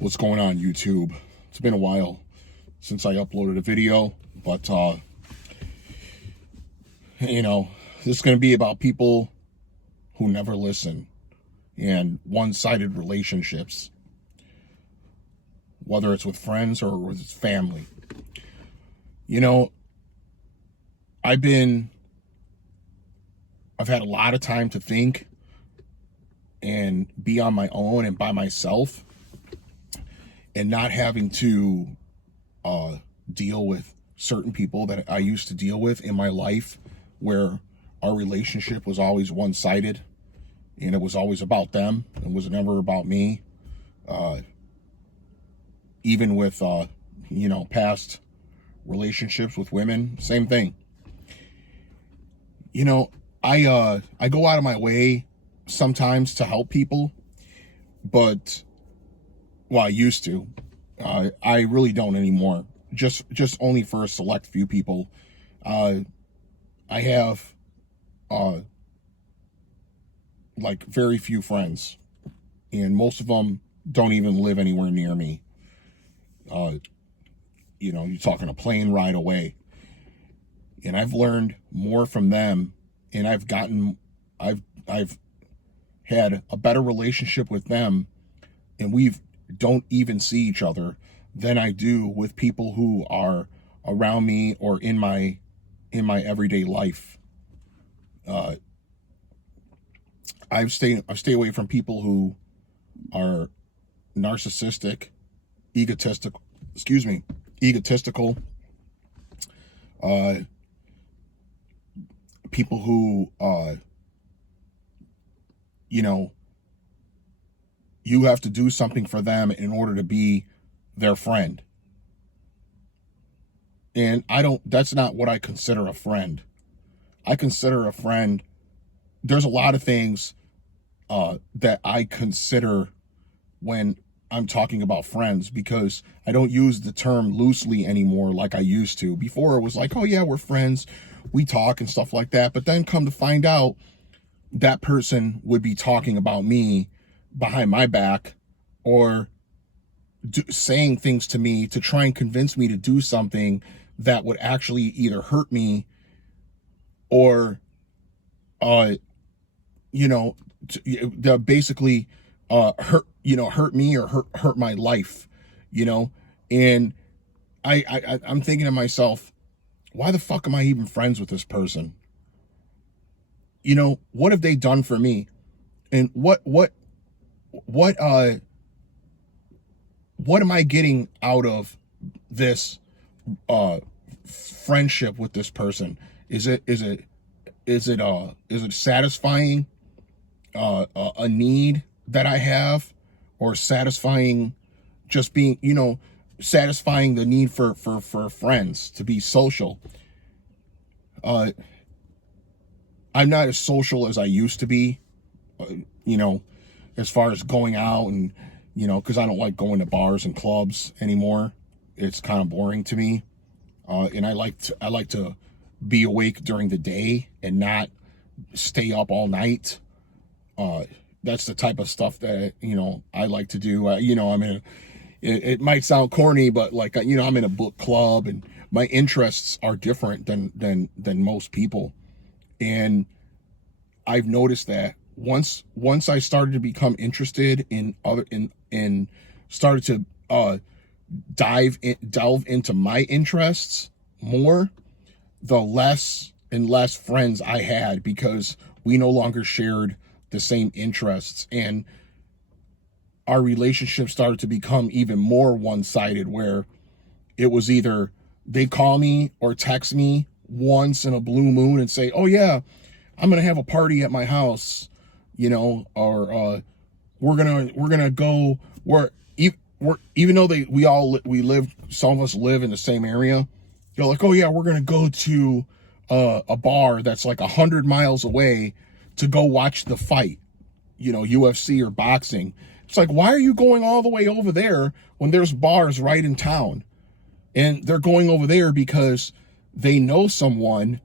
What's going on, YouTube? It's been a while since I uploaded a video, but this is going to be about people who never listen and one-sided relationships, whether it's with friends or with family. I've had a lot of time to think and be on my own and by myself, and not having to deal with certain people that I used to deal with in my life, where our relationship was always one-sided and it was always about them. It was never about me. Even with past relationships with women, same thing. I go out of my way sometimes to help people, but I used to. I really don't anymore. Just only for a select few people. I have very few friends, and most of them don't even live anywhere near me. You're talking a plane ride away. And I've learned more from them, and I've had a better relationship with them, and don't even see each other, than I do with people who are around me or in my everyday life. I stay away from people who are narcissistic, egotistical, people who you have to do something for them in order to be their friend. And that's not what I consider a friend. I consider a friend, there's a lot of things that I consider when I'm talking about friends, because I don't use the term loosely anymore like I used to. Before it was like, oh yeah, we're friends, we talk and stuff like that. But then come to find out, that person would be talking about me behind my back, or saying things to me to try and convince me to do something that would actually either hurt me or basically hurt me or hurt my life, and I'm thinking to myself, why the fuck am I even friends with this person? What have they done for me? And what am I getting out of this friendship with this person? Is it satisfying a need that I have, or satisfying just being, satisfying the need for friends to be social? I'm not as social as I used to be, as far as going out and, because I don't like going to bars and clubs anymore. It's kind of boring to me. And I like to be awake during the day and not stay up all night. That's the type of stuff that, I like to do. It might sound corny, but I'm in a book club, and my interests are different than most people. And I've noticed that once I started to become interested in and started to delve into my interests more, the less and less friends I had, because we no longer shared the same interests, and our relationship started to become even more one-sided, where it was either they call me or text me once in a blue moon and say, oh yeah, I'm gonna have a party at my house, or we're gonna go where, even though we live, some of us live in the same area, they're like, oh yeah, we're gonna go to a bar that's like 100 miles away to go watch the fight, UFC or boxing. It's like, why are you going all the way over there when there's bars right in town? And they're going over there because they know someone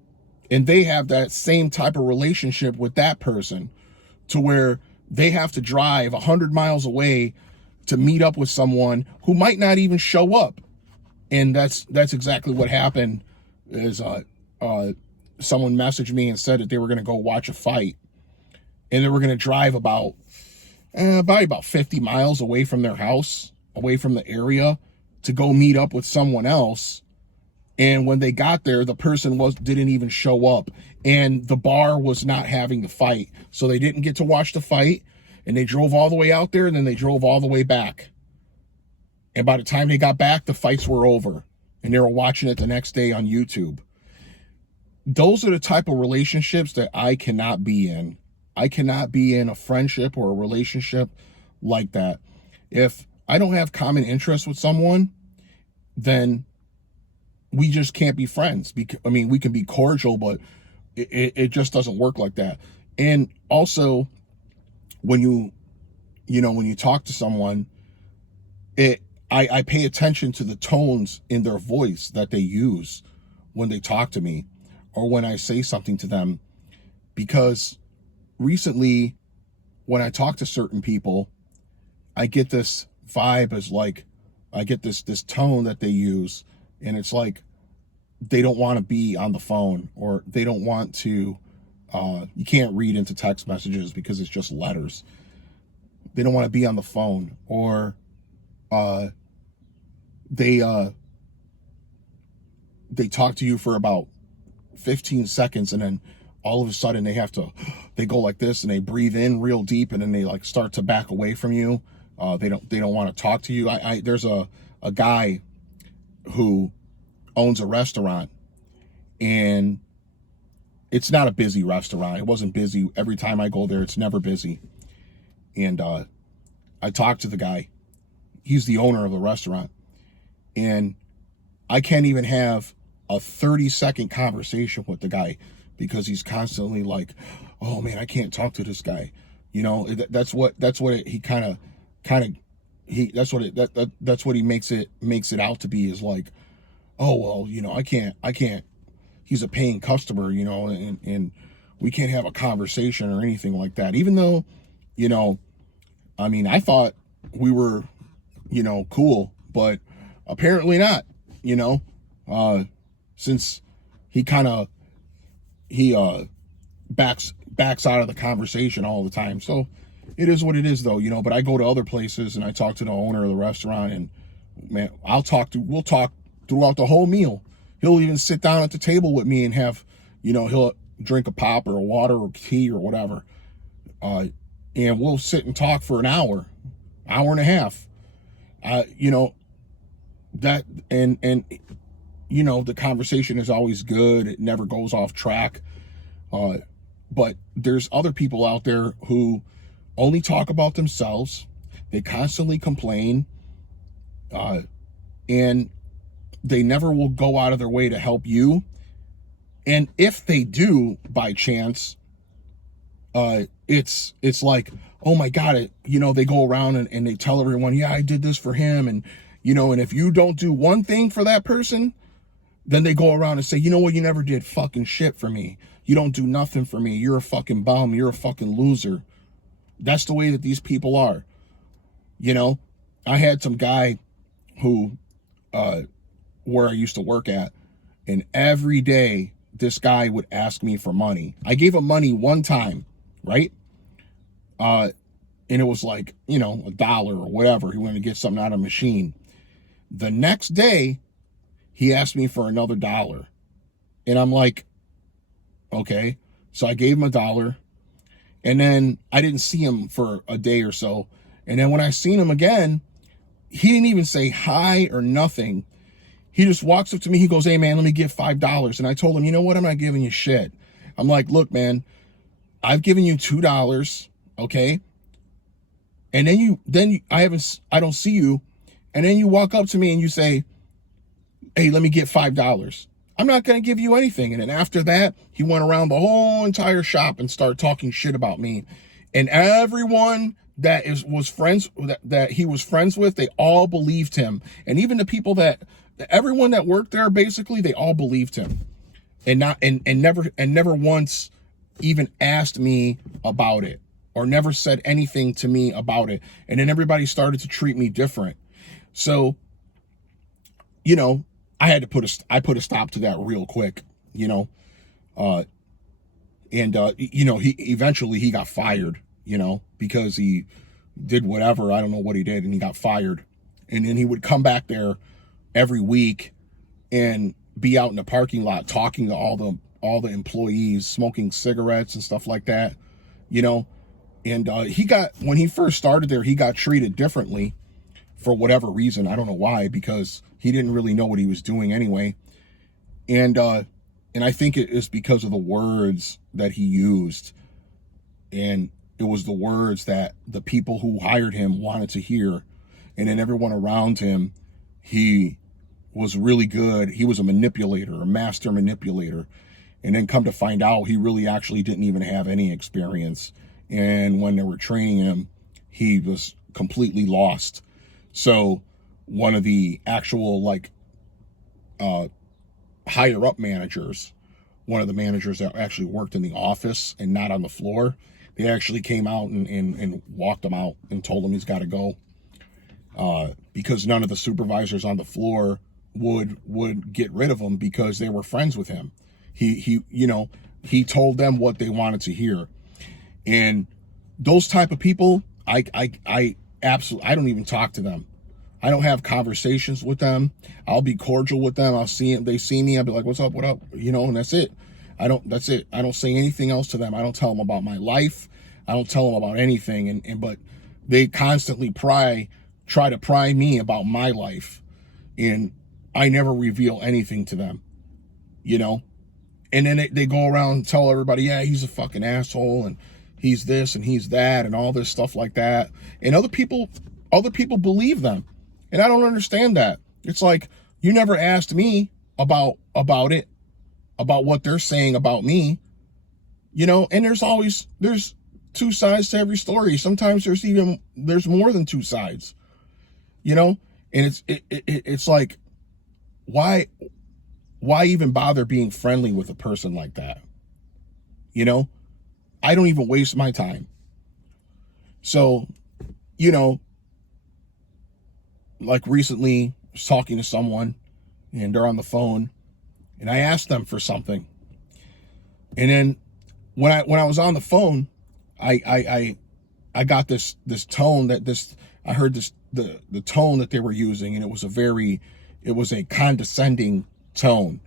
and they have that same type of relationship with that person, to where they have to drive 100 miles away to meet up with someone who might not even show up. And that's exactly what happened. Is someone messaged me and said that they were going to go watch a fight, and they were going to drive about 50 miles away from their house, away from the area, to go meet up with someone else. And when they got there, the person didn't even show up, and the bar was not having the fight, so they didn't get to watch the fight. And they drove all the way out there, and then they drove all the way back. And by the time they got back, the fights were over, and they were watching it the next day on YouTube. Those are the type of relationships that I cannot be in. I cannot be in a friendship or a relationship like that. If I don't have common interests with someone, then we just can't be friends. I mean, we can be cordial, but it just doesn't work like that. And also, when you talk to someone, I pay attention to the tones in their voice that they use when they talk to me or when I say something to them. Because recently, when I talk to certain people, I get this vibe as like, I get this tone that they use, and it's like they don't want to be on the phone, or they don't want to, you can't read into text messages because it's just letters. They don't want to be on the phone, or they talk to you for about 15 seconds, and then all of a sudden they go like this, and they breathe in real deep, and then they like start to back away from you. They don't want to talk to you. There's a guy who owns a restaurant, and it's not a busy restaurant. It wasn't busy. Every time I go there, it's never busy. And I talked to the guy. He's the owner of the restaurant. And I can't even have a 30-second conversation with the guy because he's constantly like, oh man, I can't talk to this guy. That's what he makes it out to be, is like, oh, well, I can't, he's a paying customer, and we can't have a conversation or anything like that. Even though, I mean, I thought we were, cool, but apparently not, since he backs out of the conversation all the time. So it is what it is, though, but I go to other places and I talk to the owner of the restaurant, and man, we'll talk throughout the whole meal. He'll even sit down at the table with me and have, he'll drink a pop or a water or tea or whatever. And we'll sit and talk for an hour and a half. That, and the conversation is always good. It never goes off track. But there's other people out there who only talk about themselves. They constantly complain. And they never will go out of their way to help you. And if they do, by chance, it's like, oh my God, they go around and they tell everyone, yeah, I did this for him. And, and if you don't do one thing for that person, then they go around and say, you know what, you never did fucking shit for me. You don't do nothing for me. You're a fucking bum. You're a fucking loser. That's the way that these people are. I had some guy who, where I used to work at, and every day this guy would ask me for money. I gave him money one time, right? And it was like, $1 or whatever. He wanted to get something out of a machine. The next day, he asked me for another $1. And I'm like, okay. So I gave him $1. And then I didn't see him for a day or so. And then when I seen him again, he didn't even say hi or nothing. He just walks up to me. He goes, hey man, let me give $5. And I told him, you know what? I'm not giving you shit. I'm like, look, man, I've given you $2. Okay. And then I don't see you. And then you walk up to me and you say, hey, let me get $5. I'm not going to give you anything. And then after that, he went around the whole entire shop and started talking shit about me. And everyone that he was friends with, they all believed him. And even the people everyone that worked there, basically, they all believed him. And never once even asked me about it. or never said anything to me about it. And then everybody started to treat me different. So, you know, I put a stop to that real quick, you know. You know, he eventually got fired, you know, because he did whatever. I don't know what he did, and he got fired. And then he would come back there every week and be out in the parking lot talking to all the employees, smoking cigarettes and stuff like that, you know. And when he first started there, he got treated differently for whatever reason. I don't know why, because he didn't really know what he was doing anyway. And I think it is because of the words that he used. And it was the words that the people who hired him wanted to hear. And then everyone around him, he was really good. He was a manipulator, a master manipulator. And then come to find out, he really actually didn't even have any experience. And when they were training him, he was completely lost. So one of the actual, like, higher up managers, one of the managers that actually worked in the office and not on the floor, they actually came out and walked him out and told him he's got to go, because none of the supervisors on the floor would get rid of him because they were friends with him. He you know, he told them what they wanted to hear. And those type of people, I absolutely, I don't even talk to them. I don't have conversations with them. I'll be cordial with them. I'll see them. They see me. I'll be like, what's up? What up? You know, and that's it. That's it. I don't say anything else to them. I don't tell them about my life. I don't tell them about anything. But they constantly try to pry me about my life. And I never reveal anything to them, you know? And then they go around and tell everybody, yeah, he's a fucking asshole, and he's this and he's that, and all this stuff like that. And other people believe them. And I don't understand that. It's like, you never asked me about it, about what they're saying about me, you know. And there's two sides to every story. Sometimes there's more than two sides, you know. And it's like, why even bother being friendly with a person like that? You know, I don't even waste my time. So, you know, like recently I was talking to someone and they're on the phone and I asked them for something. And then when I was on the phone, I got this tone I heard the tone that they were using, and it was a condescending tone,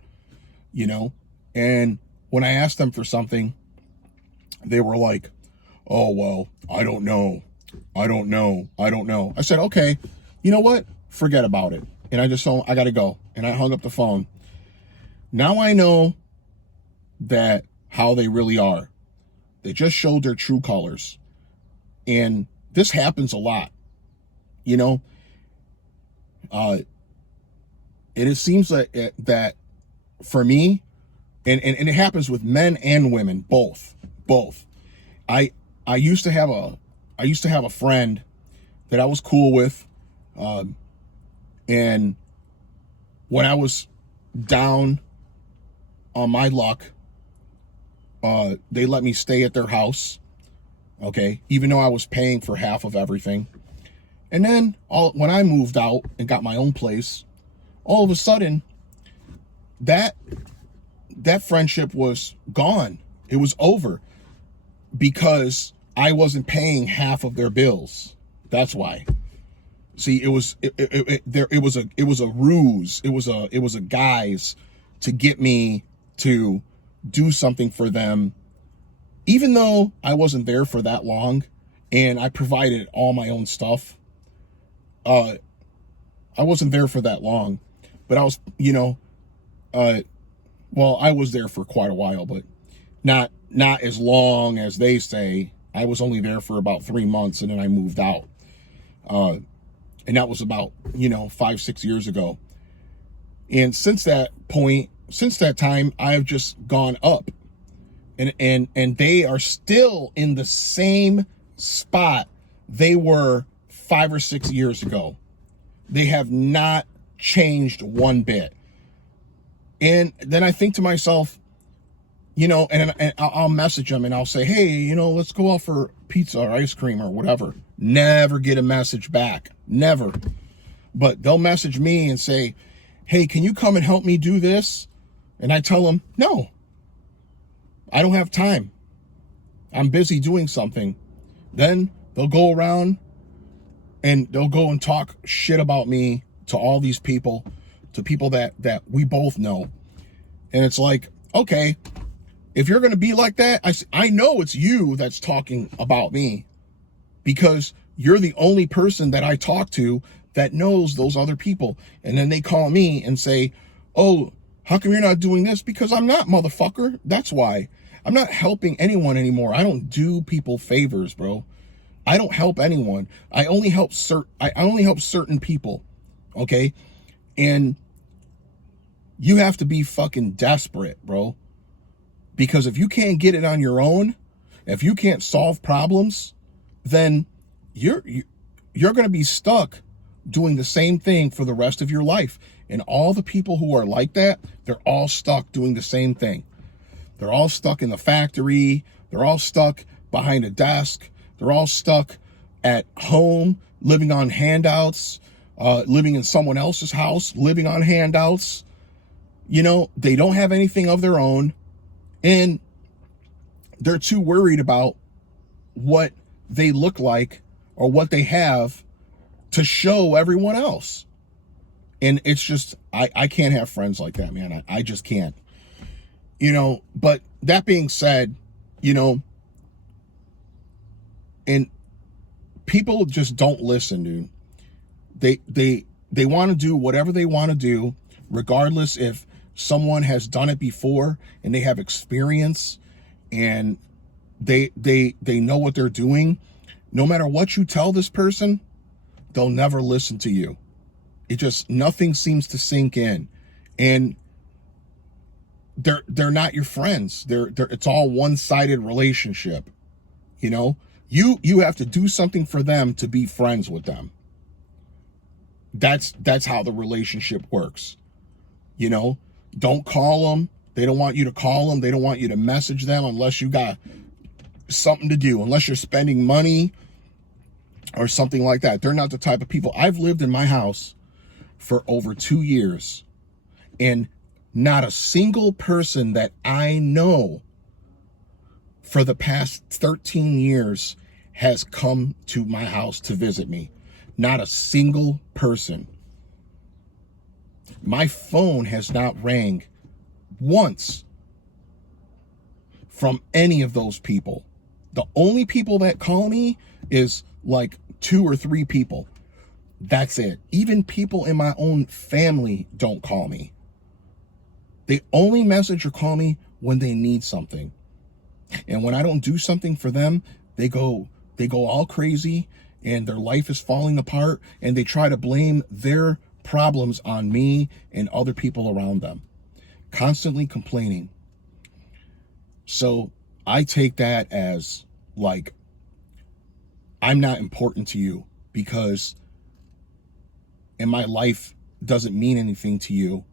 you know. And when I asked them for something, they were like, oh, well, I don't know. I said, okay, you know what? Forget about it. And I gotta go. And I hung up the phone. Now I know that how they really are. They just showed their true colors. And this happens a lot, you know. And it seems like that for me, and it happens with men and women, both. I used to have a friend that I was cool with, and when I was down on my luck, they let me stay at their house, okay, even though I was paying for half of everything. And then when I moved out and got my own place, all of a sudden, that friendship was gone. It was over because I wasn't paying half of their bills. That's why. See, it was a ruse. It was a guise to get me to do something for them, even though I wasn't there for that long and I provided all my own stuff. I wasn't there for that long, but I was, you know, well, I was there for quite a while, but not as long as they say. I was only there for about 3 months and then I moved out. And that was about, 5-6 years ago. And since that time, I've just gone up, and they are still in the same spot they were 5 or 6 years ago. They have not changed one bit. And then I think to myself, and I'll message them and I'll say, hey, let's go out for pizza or ice cream or whatever. Never get a message back. Never. But they'll message me and say, hey, can you come and help me do this? And I tell them, no, I don't have time. I'm busy doing something. Then they'll go around and they'll go and talk shit about me to all these people, to people that we both know. And it's like, okay, if you're going to be like that, I know it's you that's talking about me, because you're the only person that I talk to that knows those other people. And then they call me and say, oh, how come you're not doing this? Because I'm not, motherfucker. That's why. I'm not helping anyone anymore. I don't do people favors, bro. I don't help anyone. I only help certain people. Okay? And you have to be fucking desperate, bro. Because if you can't get it on your own, if you can't solve problems, then you're going to be stuck doing the same thing for the rest of your life. And all the people who are like that, they're all stuck doing the same thing. They're all stuck in the factory. They're all stuck behind a desk. They're all stuck at home, living on handouts, living in someone else's house, living on handouts. They don't have anything of their own. And they're too worried about what they look like or what they have to show everyone else. And it's just, I can't have friends like that, man. I just can't. But that being said, and people just don't listen, dude. They want to do whatever they want to do, regardless if someone has done it before and they have experience and they know what they're doing. No matter what you tell this person, they'll never listen to you. Nothing seems to sink in. And they're not your friends. It's all one-sided relationship. You have to do something for them to be friends with them. That's how the relationship works. Don't call them. They don't want you to call them. They don't want you to message them unless you got something to do, unless you're spending money or something like that. They're not the type of people. I've lived in my house for over 2 years, and not a single person that I know for the past 13 years has come to my house to visit me. Not a single person. My phone has not rang once from any of those people. The only people that call me is like 2 or 3 people. That's it. Even people in my own family don't call me. They only message or call me when they need something. And when I don't do something for them, they go all crazy and their life is falling apart, and they try to blame their problems on me and other people around them. Constantly complaining. So I take that as like, I'm not important to you because, and my life doesn't mean anything to you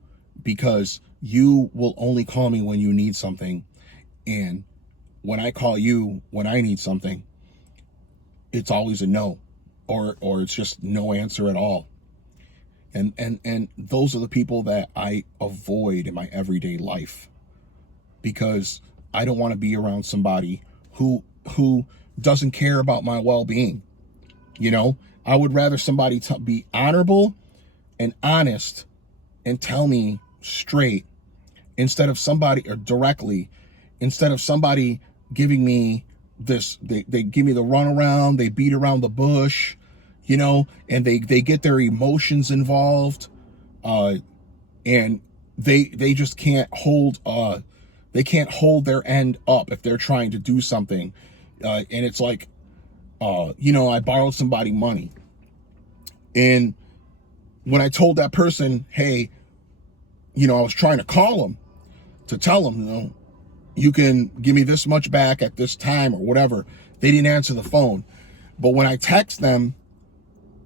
because you will only call me when you need something. And when I call you when I need something, it's always a no, or it's just no answer at all. And those are the people that I avoid in my everyday life, because I don't want to be around somebody who doesn't care about my well-being. I would rather somebody be honorable and honest and tell me straight instead of somebody, or directly, instead of somebody giving me this, they give me the runaround, they beat around the bush, and they get their emotions involved, and they just can't hold their end up if they're trying to do something. And it's like, I borrowed somebody money, and when I told that person, hey, I was trying to call them to tell them, you can give me this much back at this time or whatever, they didn't answer the phone. But when I text them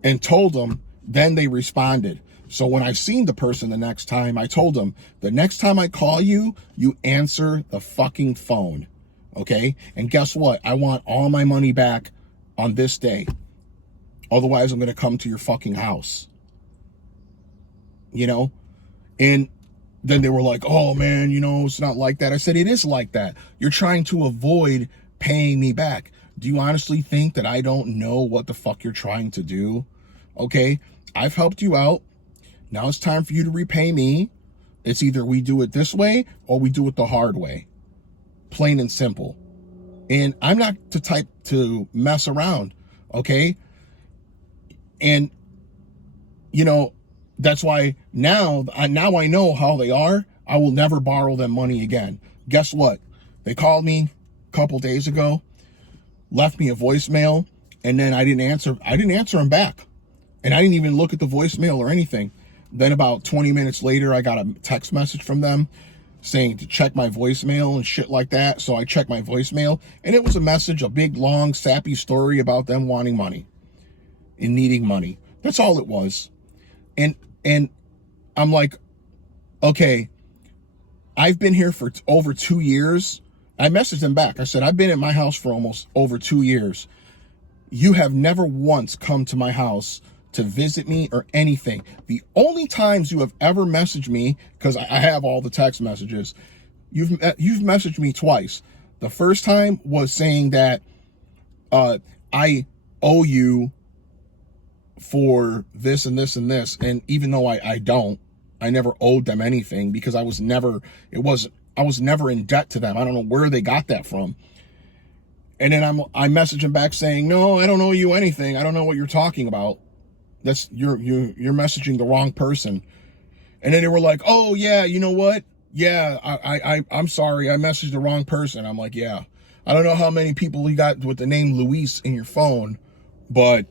and told them, then they responded. So when I seen the person the next time, I told them, the next time I call you, you answer the fucking phone. Okay? And guess what? I want all my money back on this day. Otherwise, I'm going to come to your fucking house. You know? And then they were like, oh man, it's not like that. I said, it is like that. You're trying to avoid paying me back. Do you honestly think that I don't know what the fuck you're trying to do? Okay? I've helped you out. Now it's time for you to repay me. It's either we do it this way or we do it the hard way. Plain and simple. And I'm not the type to mess around, okay? And, that's why now I know how they are. I will never borrow them money again. Guess what? They called me a couple days ago, left me a voicemail, and then I didn't answer them back. And I didn't even look at the voicemail or anything. Then about 20 minutes later, I got a text message from them saying to check my voicemail and shit like that. So I checked my voicemail, and it was a message, a big, long, sappy story about them wanting money and needing money. That's all it was. And I'm like, okay, I've been here for over 2 years. I messaged them back. I said, I've been at my house for almost over 2 years. You have never once come to my house to visit me or anything. The only times you have ever messaged me, because I have all the text messages, you've messaged me twice. The first time was saying that I owe you for this and this and this, and even though I never owed them anything, because I was never in debt to them. I don't know where they got that from. And then I message them back saying, no, I don't owe you anything. I don't know what you're talking about. That's you're messaging the wrong person. And then they were like, oh yeah, you know what? Yeah, I'm sorry, I messaged the wrong person. I'm like, yeah. I don't know how many people you got with the name Luis in your phone, but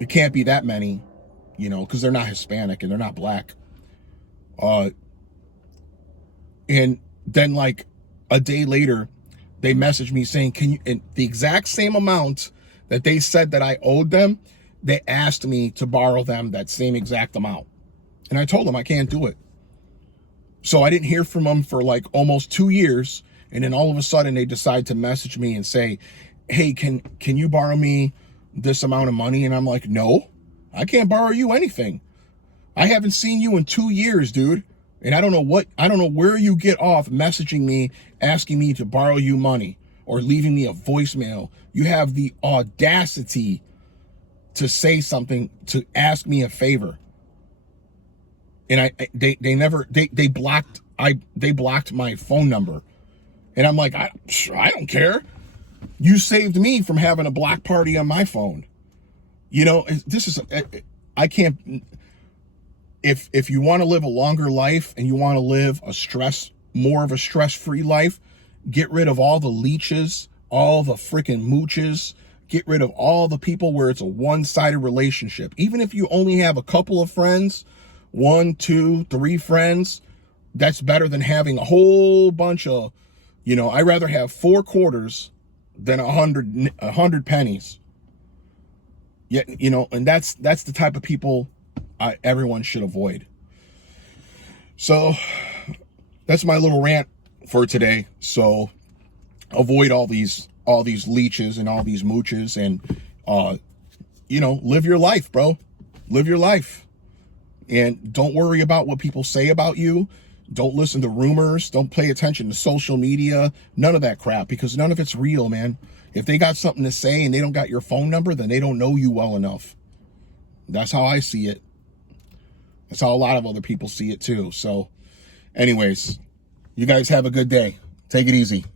it can't be that many, because they're not Hispanic and they're not black. And then like a day later, they messaged me saying, can you, and the exact same amount that they said that I owed them, they asked me to borrow them that same exact amount. And I told them I can't do it. So I didn't hear from them for like almost 2 years. And then all of a sudden they decide to message me and say, hey, can you borrow me this amount of money? And I'm like, no, I can't borrow you anything. I haven't seen you in 2 years, dude. And I don't know where you get off messaging me, asking me to borrow you money or leaving me a voicemail. You have the audacity to say something, to ask me a favor. And they blocked my phone number. And I'm like, I don't care. You saved me from having a block party on my phone. I can't. If you want to live a longer life and you want to live more of a stress-free life, get rid of all the leeches, all the freaking mooches, get rid of all the people where it's a one-sided relationship. Even if you only have a couple of friends, 1, 2, 3 friends, that's better than having a whole bunch of, I'd rather have 4 quarters than 100 pennies. Yeah, and that's the type of people everyone should avoid. So that's my little rant for today. So avoid all these leeches and all these mooches, and live your life, bro. Live your life. And don't worry about what people say about you. Don't listen to rumors. Don't pay attention to social media. None of that crap, because none of it's real, man. If they got something to say and they don't got your phone number, then they don't know you well enough. That's how I see it. That's how a lot of other people see it too. So anyways, you guys have a good day. Take it easy.